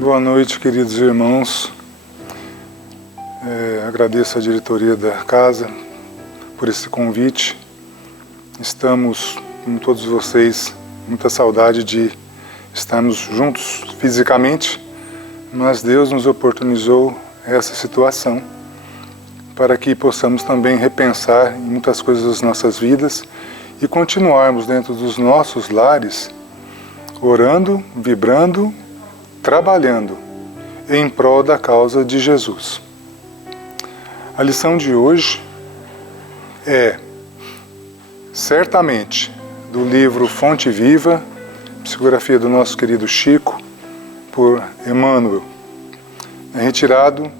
Boa noite, queridos irmãos. Agradeço a diretoria da casa por esse convite. Estamos, como todos vocês, muita saudade de estarmos juntos fisicamente, mas Deus nos oportunizou essa situação para que possamos também repensar em muitas coisas das nossas vidas e continuarmos dentro dos nossos lares, orando, vibrando, trabalhando em prol da causa de Jesus. A lição de hoje é, certamente, do livro Fonte Viva, psicografia do nosso querido Chico, por Emmanuel. É retirado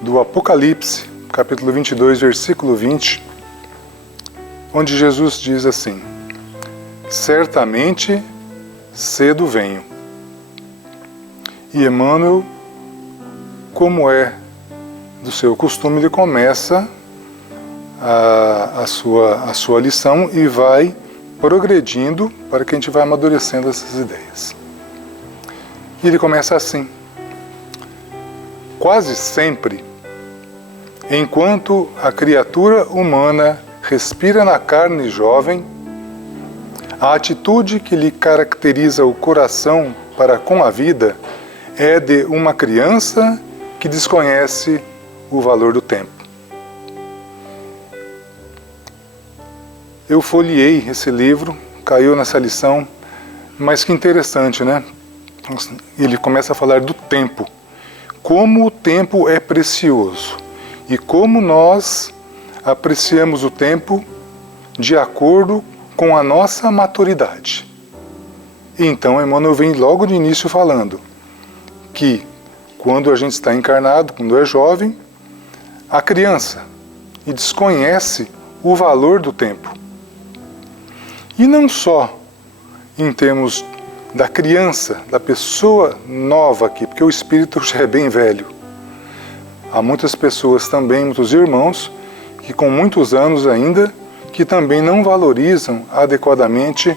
do Apocalipse, capítulo 22, versículo 20, onde Jesus diz assim: certamente cedo venho. E Emmanuel, como é do seu costume, ele começa a sua lição e vai progredindo para que a gente vá amadurecendo essas ideias. E ele começa assim: quase sempre, enquanto a criatura humana respira na carne jovem, a atitude que lhe caracteriza o coração para com a vida é de uma criança que desconhece o valor do tempo. Eu folheei esse livro, caiu nessa lição, mas que interessante, né? Ele começa a falar do tempo, como o tempo é precioso e como nós apreciamos o tempo de acordo com a nossa maturidade. Então, Emmanuel vem logo de início falando que quando a gente está encarnado, quando é jovem, a criança e desconhece o valor do tempo. E não só em termos da criança, da pessoa nova aqui, porque o espírito já é bem velho. Há muitas pessoas também, muitos irmãos, que com muitos anos ainda, que também não valorizam adequadamente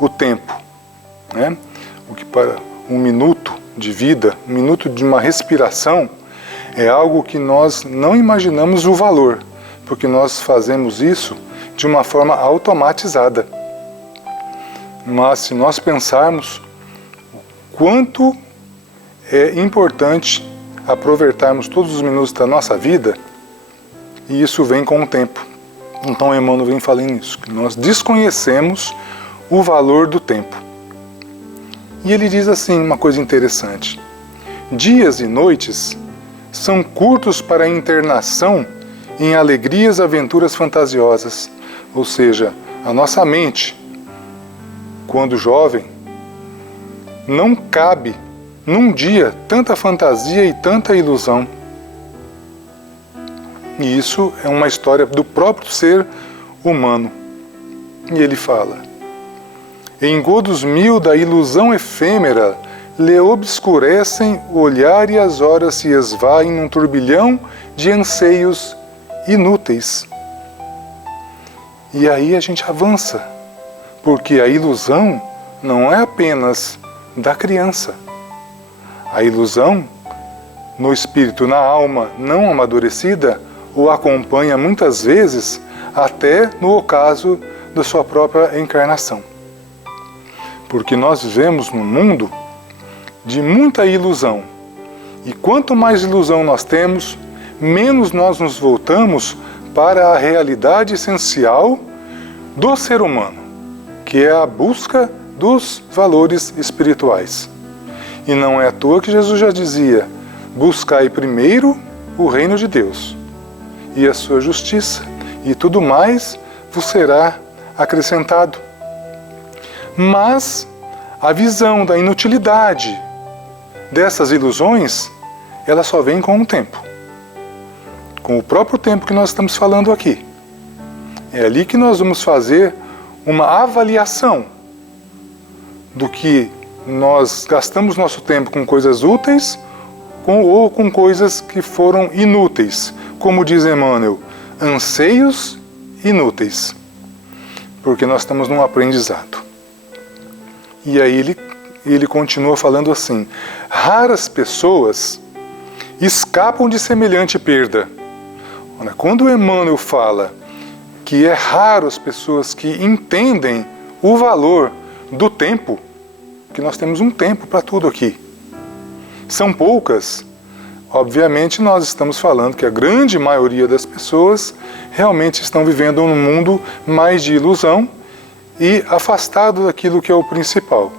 o tempo, né? O que para um minuto de vida, um minuto de uma respiração, é algo que nós não imaginamos o valor, porque nós fazemos isso de uma forma automatizada. Mas se nós pensarmos o quanto é importante aproveitarmos todos os minutos da nossa vida, e isso vem com o tempo. Então Emmanuel vem falando isso, que nós desconhecemos o valor do tempo. E ele diz assim, uma coisa interessante: dias e noites são curtos para a internação em alegrias e aventuras fantasiosas. Ou seja, a nossa mente, quando jovem, não cabe num dia tanta fantasia e tanta ilusão. E isso é uma história do próprio ser humano. E ele fala: em godos mil da ilusão efêmera, lhe obscurecem o olhar e as horas se esvaem num turbilhão de anseios inúteis. E aí a gente avança, porque a ilusão não é apenas da criança. A ilusão no espírito, na alma não amadurecida, o acompanha muitas vezes até no ocaso da sua própria encarnação. Porque nós vivemos num mundo de muita ilusão. E quanto mais ilusão nós temos, menos nós nos voltamos para a realidade essencial do ser humano, que é a busca dos valores espirituais. E não é à toa que Jesus já dizia: buscai primeiro o reino de Deus e a sua justiça, e tudo mais vos será acrescentado. Mas a visão da inutilidade dessas ilusões, ela só vem com o tempo. Com o próprio tempo que nós estamos falando aqui. É ali que nós vamos fazer uma avaliação do que nós gastamos nosso tempo com coisas úteis ou com coisas que foram inúteis. Como diz Emmanuel, anseios inúteis. Porque nós estamos num aprendizado. E aí ele ele continua falando assim: raras pessoas escapam de semelhante perda. Quando Emmanuel fala que é raro as pessoas que entendem o valor do tempo, que nós temos um tempo para tudo aqui, são poucas. Obviamente nós estamos falando que a grande maioria das pessoas realmente estão vivendo num mundo mais de ilusão e afastado daquilo que é o principal.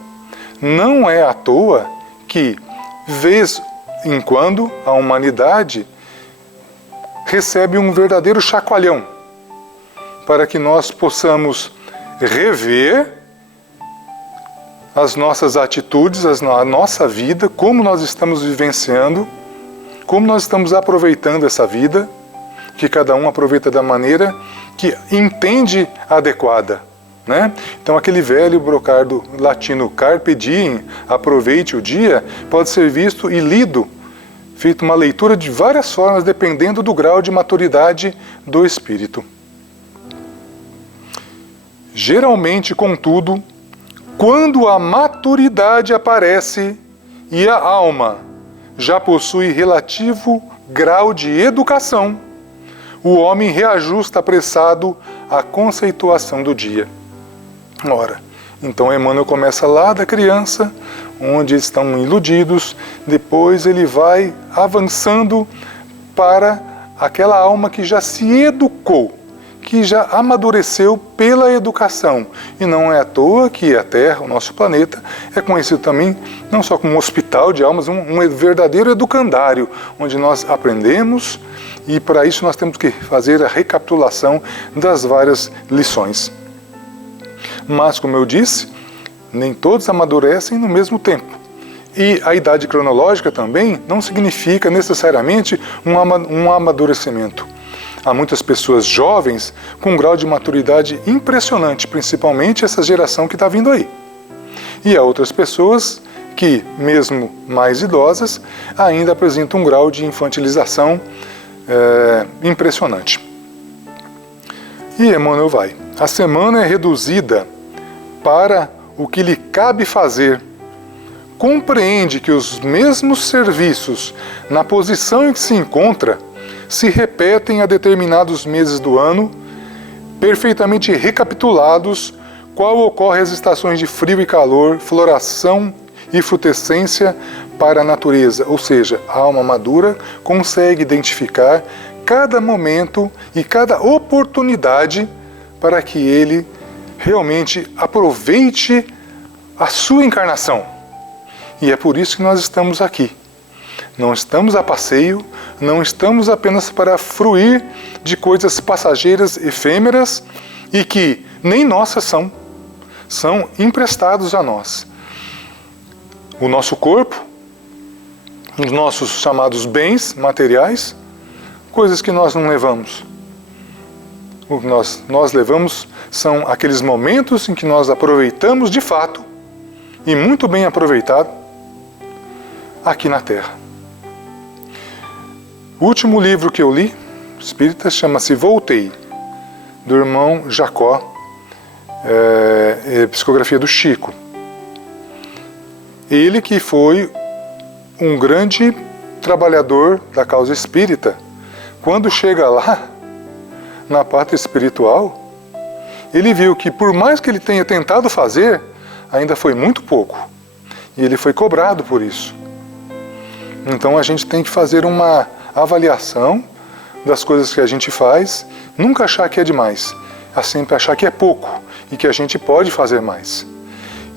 Não é à toa que, vez em quando, a humanidade recebe um verdadeiro chacoalhão para que nós possamos rever as nossas atitudes, a nossa vida, como nós estamos vivenciando, como nós estamos aproveitando essa vida, que cada um aproveita da maneira que entende adequada, né? Então aquele velho brocardo latino carpe diem, aproveite o dia, pode ser visto e lido, feito uma leitura de várias formas, dependendo do grau de maturidade do espírito. Geralmente, contudo, quando a maturidade aparece e a alma já possui relativo grau de educação, o homem reajusta apressado a conceituação do dia. Ora, então Emmanuel começa lá da criança, onde estão iludidos, depois ele vai avançando para aquela alma que já se educou, que já amadureceu pela educação. E não é à toa que a Terra, o nosso planeta, é conhecido também não só como um hospital de almas, um verdadeiro educandário, onde nós aprendemos e para isso nós temos que fazer a recapitulação das várias lições. Mas, como eu disse, nem todos amadurecem no mesmo tempo. E a idade cronológica também não significa necessariamente um amadurecimento. Há muitas pessoas jovens com um grau de maturidade impressionante, principalmente essa geração que está vindo aí. E há outras pessoas que, mesmo mais idosas, ainda apresentam um grau de infantilização impressionante. E Emmanuel vai. A semana é reduzida para o que lhe cabe fazer. Compreende que os mesmos serviços, na posição em que se encontra, se repetem a determinados meses do ano, perfeitamente recapitulados, qual ocorre às estações de frio e calor, floração e frutescência para a natureza. Ou seja, a alma madura consegue identificar cada momento e cada oportunidade para que ele realmente aproveite a sua encarnação. E é por isso que nós estamos aqui. Não estamos a passeio, não estamos apenas para fruir de coisas passageiras, efêmeras e que nem nossas são emprestados a nós. O nosso corpo, os nossos chamados bens materiais, coisas que nós não levamos. O que nós levamos são aqueles momentos em que nós aproveitamos de fato, e muito bem aproveitado, aqui na Terra. O último livro que eu li, espírita, chama-se Voltei, do irmão Jacó, psicografia do Chico. Ele que foi um grande trabalhador da causa espírita, quando chega lá, na pátria espiritual, ele viu que por mais que ele tenha tentado fazer, ainda foi muito pouco. E ele foi cobrado por isso. Então a gente tem que fazer uma avaliação das coisas que a gente faz, nunca achar que é demais, sempre achar que é pouco e que a gente pode fazer mais.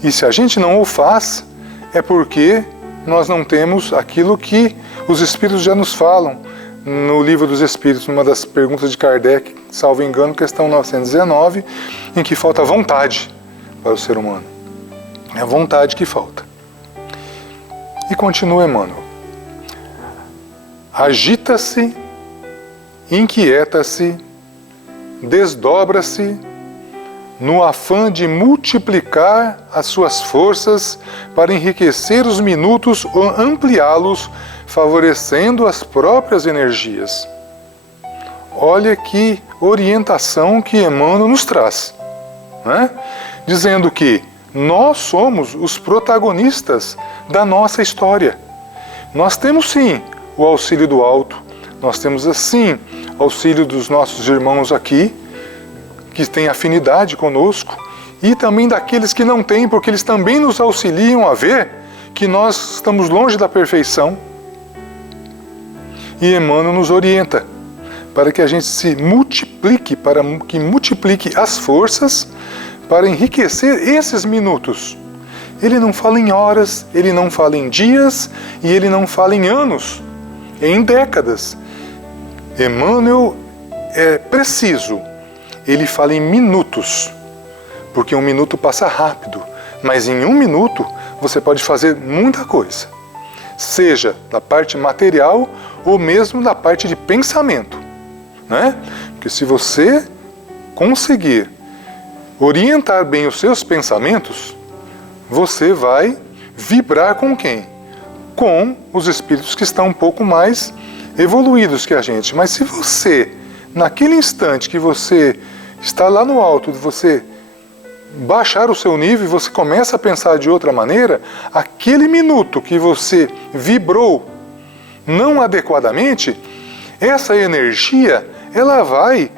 E se a gente não o faz, é porque nós não temos aquilo que os Espíritos já nos falam no Livro dos Espíritos, numa das perguntas de Kardec, salvo engano, questão 919, em que falta vontade para o ser humano. É a vontade que falta. E continua Emmanuel. Agita-se, inquieta-se, desdobra-se, no afã de multiplicar as suas forças para enriquecer os minutos ou ampliá-los, favorecendo as próprias energias. Olha que orientação que Emmanuel nos traz, né? Dizendo que Nós somos os protagonistas da nossa história. Nós temos sim o auxílio do alto, nós temos assim auxílio dos nossos irmãos aqui, que têm afinidade conosco, e também daqueles que não têm, porque eles também nos auxiliam a ver que nós estamos longe da perfeição. E Emmanuel nos orienta para que a gente se multiplique, para que multiplique as forças para enriquecer esses minutos. Ele não fala em horas, ele não fala em dias e ele não fala em anos, em décadas. Emmanuel é preciso, ele fala em minutos, porque um minuto passa rápido, mas em um minuto você pode fazer muita coisa, seja da parte material ou mesmo da parte de pensamento, né? Porque se você conseguir orientar bem os seus pensamentos, você vai vibrar com quem? Com os espíritos que estão um pouco mais evoluídos que a gente. Mas se você, naquele instante que você está lá no alto, você baixar o seu nível e você começa a pensar de outra maneira, aquele minuto que você vibrou não adequadamente, essa energia, ela vai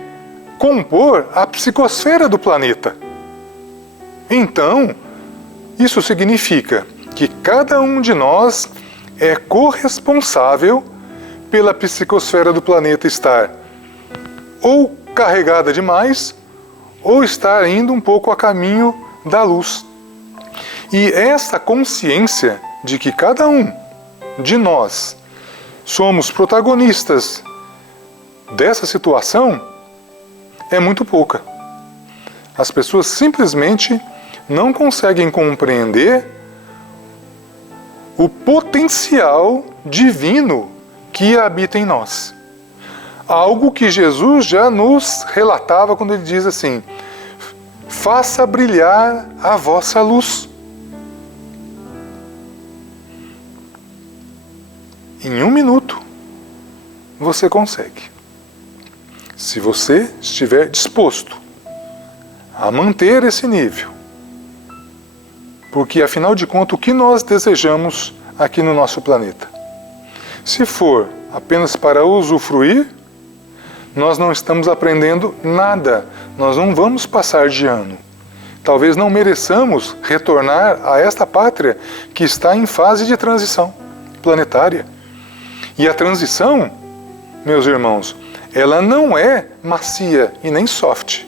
compor a psicosfera do planeta. Então, isso significa que cada um de nós é corresponsável pela psicosfera do planeta estar ou carregada demais ou estar indo um pouco a caminho da luz. E essa consciência de que cada um de nós somos protagonistas dessa situação é muito pouca. As pessoas simplesmente não conseguem compreender o potencial divino que habita em nós. Algo que Jesus já nos relatava quando ele diz assim: faça brilhar a vossa luz. Em um minuto você consegue. Se você estiver disposto a manter esse nível. Porque, afinal de contas, o que nós desejamos aqui no nosso planeta? Se for apenas para usufruir, nós não estamos aprendendo nada. Nós não vamos passar de ano. Talvez não mereçamos retornar a esta pátria que está em fase de transição planetária. E a transição, meus irmãos, ela não é macia e nem soft.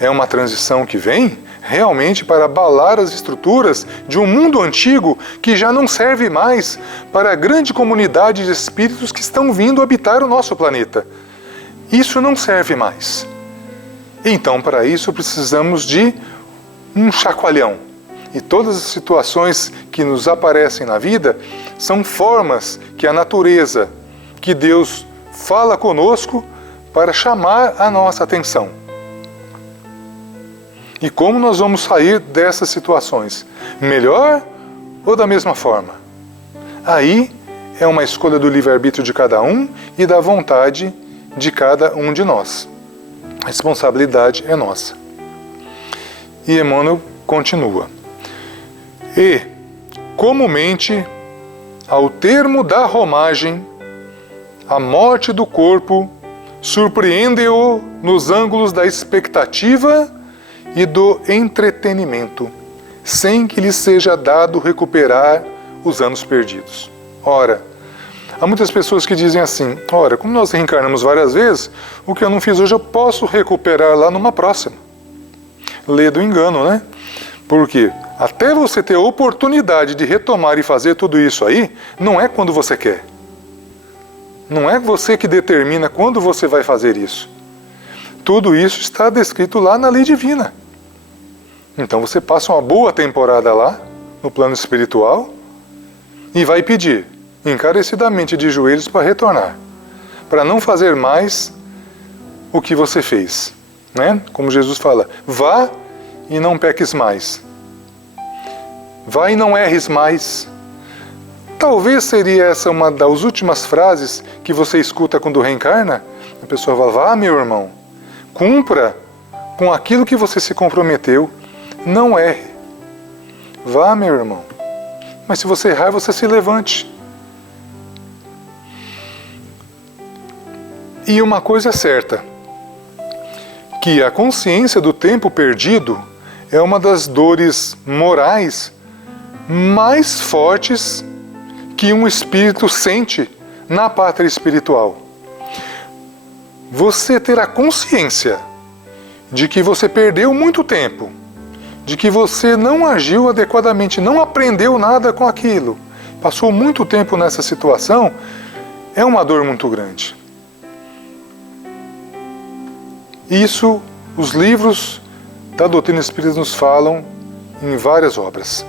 É uma transição que vem realmente para abalar as estruturas de um mundo antigo que já não serve mais para a grande comunidade de espíritos que estão vindo habitar o nosso planeta. Isso não serve mais. Então, para isso, precisamos de um chacoalhão. E todas as situações que nos aparecem na vida são formas que a natureza, que Deus fala conosco para chamar a nossa atenção. E como nós vamos sair dessas situações? Melhor ou da mesma forma? Aí é uma escolha do livre-arbítrio de cada um e da vontade de cada um de nós. A responsabilidade é nossa. E Emmanuel continua. E, comumente, ao termo da romagem, a morte do corpo surpreende-o nos ângulos da expectativa e do entretenimento, sem que lhe seja dado recuperar os anos perdidos. Ora, há muitas pessoas que dizem assim: ora, como nós reencarnamos várias vezes, o que eu não fiz hoje eu posso recuperar lá numa próxima. Lê do engano, né? Porque até você ter a oportunidade de retomar e fazer tudo isso aí, não é quando você quer. Não é você que determina quando você vai fazer isso. Tudo isso está descrito lá na lei divina. Então você passa uma boa temporada lá, no plano espiritual, e vai pedir encarecidamente de joelhos para retornar, para não fazer mais o que você fez, né? Como Jesus fala, vá e não peques mais. Vá e não erres mais. Talvez seria essa uma das últimas frases que você escuta quando reencarna. A pessoa fala: vá, meu irmão, cumpra com aquilo que você se comprometeu, não erre. Vá, meu irmão. Mas se você errar, você se levante. E uma coisa é certa, que a consciência do tempo perdido é uma das dores morais mais fortes que um espírito sente na pátria espiritual. Você ter a consciência de que você perdeu muito tempo, de que você não agiu adequadamente, não aprendeu nada com aquilo, passou muito tempo nessa situação, é uma dor muito grande. Isso os livros da doutrina espírita nos falam em várias obras.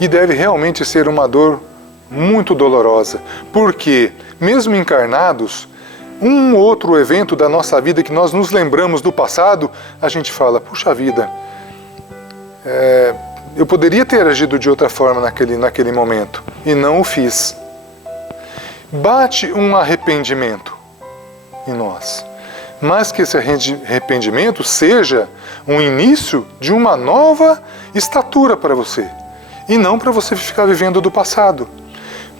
E deve realmente ser uma dor muito dolorosa, porque, mesmo encarnados, um outro evento da nossa vida que nós nos lembramos do passado, a gente fala, puxa vida, eu poderia ter agido de outra forma naquele momento, e não o fiz. Bate um arrependimento em nós, mas que esse arrependimento seja um início de uma nova estatura para você, e não para você ficar vivendo do passado.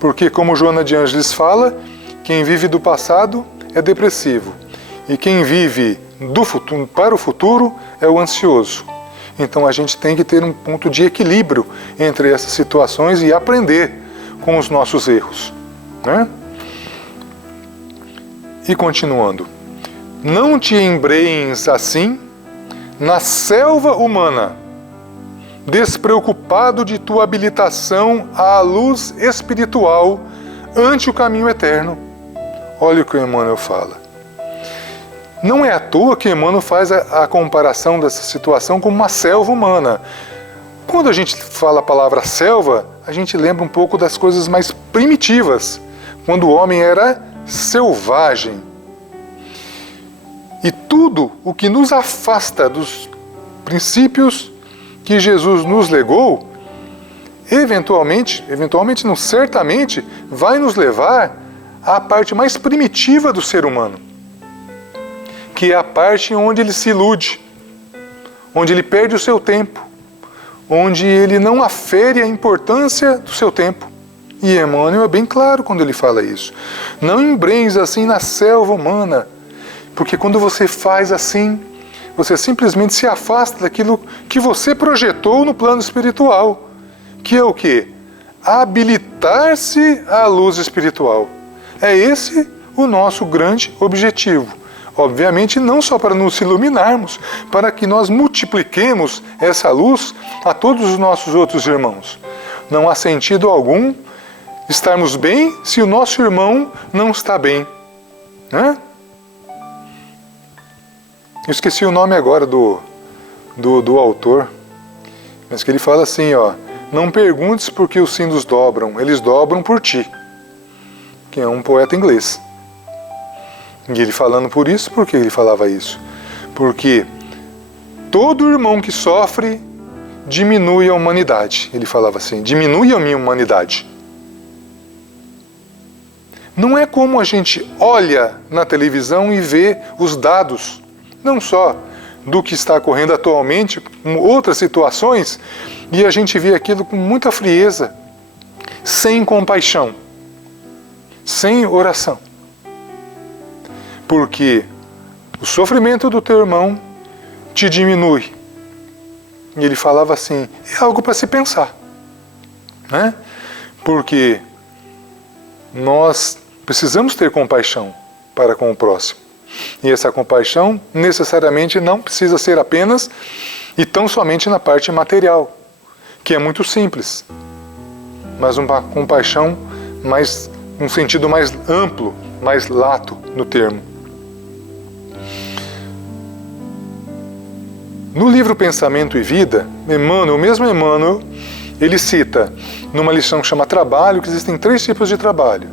Porque, como Joana de Ângeles fala, quem vive do passado é depressivo, e quem vive do futuro, para o futuro é o ansioso. Então a gente tem que ter um ponto de equilíbrio entre essas situações e aprender com os nossos erros, né? E continuando, não te embrenhes assim na selva humana, despreocupado de tua habilitação à luz espiritual ante o caminho eterno. Olha o que o Emmanuel fala. Não é à toa que Emmanuel faz a comparação dessa situação com uma selva humana. Quando a gente fala a palavra selva, a gente lembra um pouco das coisas mais primitivas, quando o homem era selvagem. E tudo o que nos afasta dos princípios que Jesus nos legou, eventualmente não, certamente, vai nos levar à parte mais primitiva do ser humano, que é a parte onde ele se ilude, onde ele perde o seu tempo, onde ele não afere a importância do seu tempo. E Emmanuel é bem claro quando ele fala isso. Não embrenhes assim na selva humana, porque quando você faz assim, você simplesmente se afasta daquilo que você projetou no plano espiritual, que é o quê? Habilitar-se à luz espiritual. É esse o nosso grande objetivo. Obviamente, não só para nos iluminarmos, para que nós multipliquemos essa luz a todos os nossos outros irmãos. Não há sentido algum estarmos bem se o nosso irmão não está bem, né? Eu esqueci o nome agora do autor, mas que ele fala assim, ó, não perguntes por que os sinos dobram, eles dobram por ti, que é um poeta inglês. E ele falando por isso, por que ele falava isso? Porque todo irmão que sofre diminui a humanidade. Ele falava assim, diminui a minha humanidade. Não é como a gente olha na televisão e vê os dados, não só do que está ocorrendo atualmente, com outras situações, e a gente vê aquilo com muita frieza, sem compaixão, sem oração. Porque o sofrimento do teu irmão te diminui. E ele falava assim, é algo para se pensar, né? Porque nós precisamos ter compaixão para com o próximo. E essa compaixão necessariamente não precisa ser apenas e tão somente na parte material, que é muito simples, mas uma compaixão mais, um sentido mais amplo, mais lato no termo. No livro Pensamento e Vida, Emmanuel, o mesmo Emmanuel, ele cita numa lição que chama Trabalho, que existem 3 tipos de trabalho.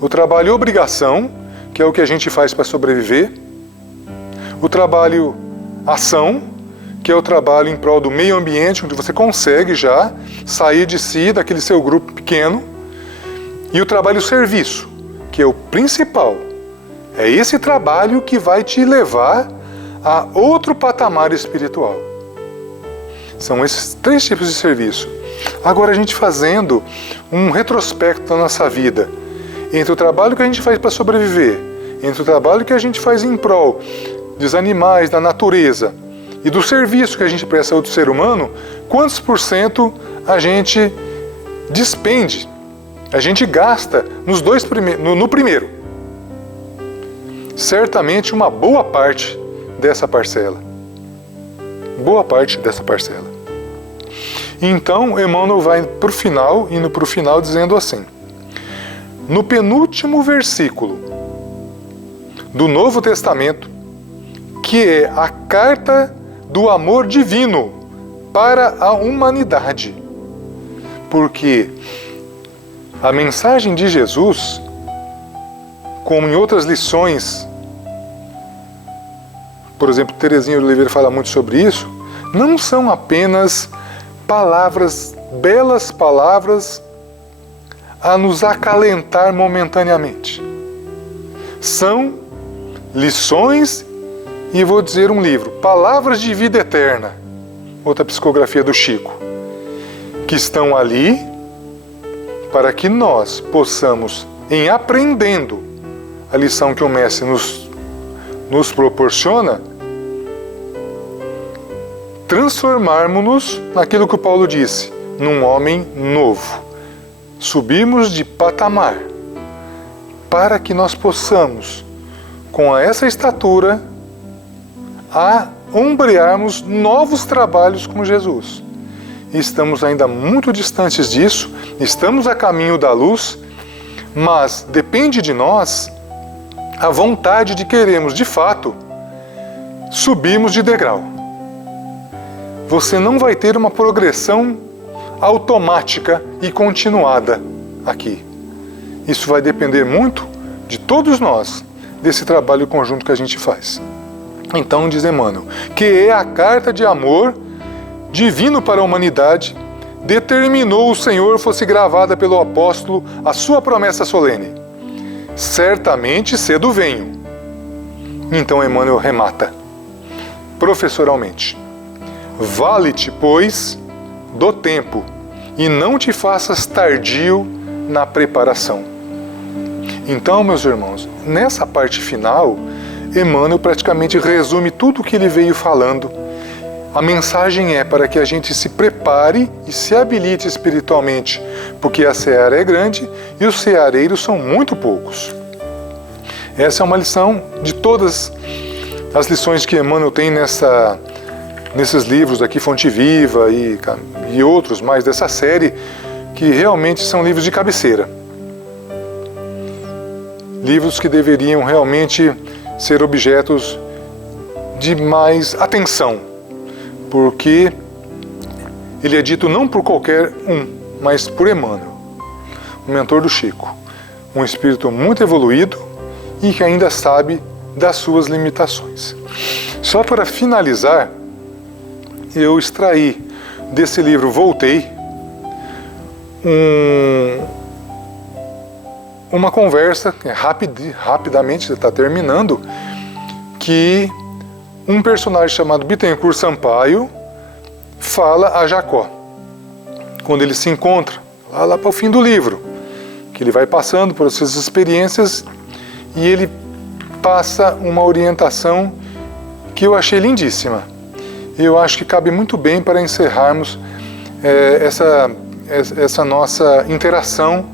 O trabalho obrigação, que é o que a gente faz para sobreviver. O trabalho ação, que é o trabalho em prol do meio ambiente, onde você consegue já sair de si, daquele seu grupo pequeno. E o trabalho serviço, que é o principal. É esse trabalho que vai te levar a outro patamar espiritual. São esses 3 tipos de serviço. Agora, a gente fazendo um retrospecto da nossa vida, entre o trabalho que a gente faz para sobreviver, entre o trabalho que a gente faz em prol dos animais, da natureza, e do serviço que a gente presta ao outro ser humano, quantos % a gente despende, a gente gasta no primeiro? Certamente uma boa parte dessa parcela. Boa parte dessa parcela. Então, Emmanuel vai indo para o final dizendo assim: no penúltimo versículo do Novo Testamento, que é a carta do amor divino para a humanidade. Porque a mensagem de Jesus, como em outras lições, por exemplo, Teresinha de Oliveira fala muito sobre isso, não são apenas palavras, belas palavras, a nos acalentar momentaneamente. São lições e vou dizer um livro, Palavras de Vida Eterna, outra psicografia do Chico, que estão ali para que nós possamos, em aprendendo a lição que o Mestre nos proporciona, transformarmos-nos naquilo que o Paulo disse, num homem novo. Subimos de patamar, para que nós possamos, com essa estatura, ombrearmos novos trabalhos com Jesus. Estamos ainda muito distantes disso, estamos a caminho da luz, mas depende de nós a vontade de queremos, de fato, subirmos de degrau. Você não vai ter uma progressão automática e continuada aqui. Isso vai depender muito de todos nós, desse trabalho conjunto que a gente faz. Então, diz Emmanuel, que é a carta de amor divino para a humanidade, determinou o Senhor fosse gravada pelo apóstolo a sua promessa solene. Certamente cedo venho. Então Emmanuel remata, professoralmente. Vale-te, pois, do tempo, e não te faças tardio na preparação. Então, meus irmãos, nessa parte final, Emmanuel praticamente resume tudo o que ele veio falando. A mensagem é para que a gente se prepare e se habilite espiritualmente, porque a seara é grande e os ceareiros são muito poucos. Essa é uma lição de todas as lições que Emmanuel tem nesses livros aqui, Fonte Viva e outros mais dessa série, que realmente são livros de cabeceira. Livros que deveriam realmente ser objetos de mais atenção, porque ele é dito não por qualquer um, mas por Emmanuel, o mentor do Chico, um espírito muito evoluído e que ainda sabe das suas limitações. Só para finalizar, eu extraí desse livro Voltei uma conversa, rapidamente está terminando, que um personagem chamado Bittencourt Sampaio fala a Jacó, quando ele se encontra, lá para o fim do livro, que ele vai passando por essas experiências e ele passa uma orientação que eu achei lindíssima. Eu acho que cabe muito bem para encerrarmos essa nossa interação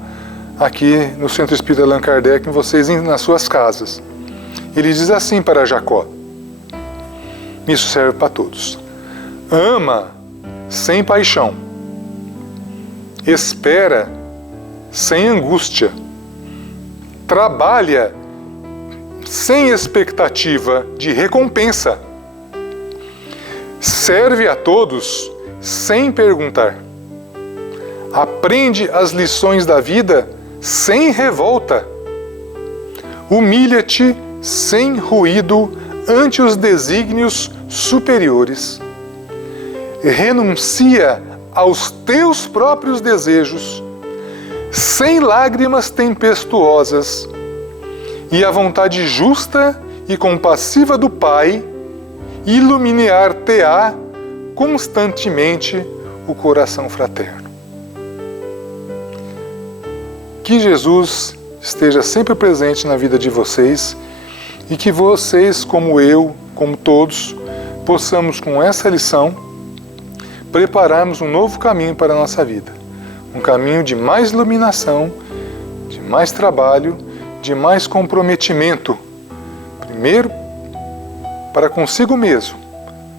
aqui no Centro Espírita Allan Kardec, vocês nas suas casas. Ele diz assim para Jacó, isso serve para todos: ama sem paixão, espera sem angústia, trabalha sem expectativa de recompensa, serve a todos sem perguntar, aprende as lições da vida sem revolta, humilha-te sem ruído ante os desígnios superiores, renuncia aos teus próprios desejos, sem lágrimas tempestuosas, e a vontade justa e compassiva do Pai iluminar-te-á constantemente o coração fraterno. Que Jesus esteja sempre presente na vida de vocês e que vocês, como eu, como todos, possamos com essa lição prepararmos um novo caminho para a nossa vida. Um caminho de mais iluminação, de mais trabalho, de mais comprometimento. Primeiro, para consigo mesmo,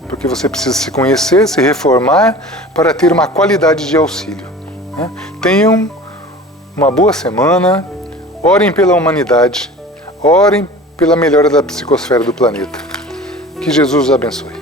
porque você precisa se conhecer, se reformar para ter uma qualidade de auxílio. Tenham uma boa semana, orem pela humanidade, orem pela melhora da psicosfera do planeta. Que Jesus os abençoe.